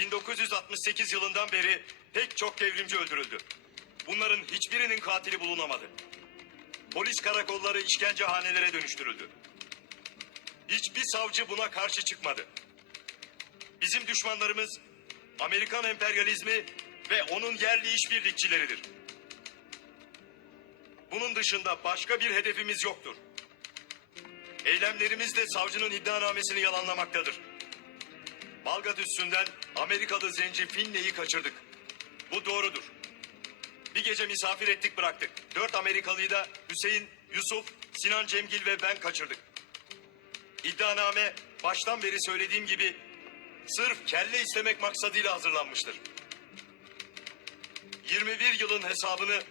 1968 yılından beri pek çok devrimci öldürüldü. Bunların hiçbirinin katili bulunamadı. Polis karakolları işkencehanelere dönüştürüldü. Hiçbir savcı buna karşı çıkmadı. Bizim düşmanlarımız Amerikan emperyalizmi ve onun yerli işbirlikçileridir. Bunun dışında başka bir hedefimiz yoktur. Eylemlerimiz de savcının iddianamesini yalanlamaktadır. Balgat üstünden Amerikalı zenci Finley'i kaçırdık. Bu doğrudur. Bir gece misafir ettik bıraktık. Dört Amerikalıyı da Hüseyin, Yusuf, Sinan Cemgil ve ben kaçırdık. İddianame baştan beri söylediğim gibi sırf kelle istemek maksadıyla hazırlanmıştır. 21 yılın hesabını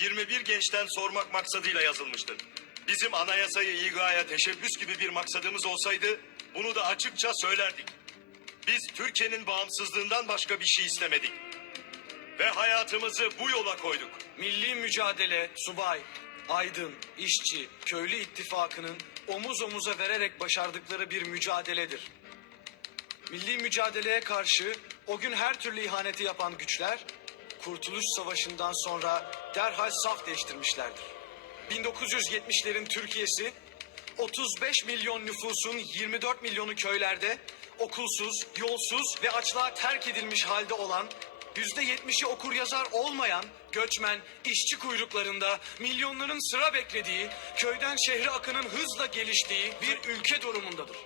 21 gençten sormak maksadıyla yazılmıştır. Bizim anayasayı ilgaya teşebbüs gibi bir maksadımız olsaydı bunu da açıkça söylerdik. Biz Türkiye'nin bağımsızlığından başka bir şey istemedik. Ve hayatımızı bu yola koyduk. Milli mücadele, subay, aydın, işçi, köylü ittifakının omuz omuza vererek başardıkları bir mücadeledir. Milli mücadeleye karşı o gün her türlü ihaneti yapan güçler, Kurtuluş Savaşı'ndan sonra derhal saf değiştirmişlerdir. 1970'lerin Türkiye'si 35 milyon nüfusun 24 milyonu köylerde okulsuz, yolsuz ve açlığa terk edilmiş halde olan yüzde yetmişi okur yazar olmayan göçmen işçi kuyruklarında milyonların sıra beklediği köyden şehre akının hızla geliştiği bir ülke durumundadır.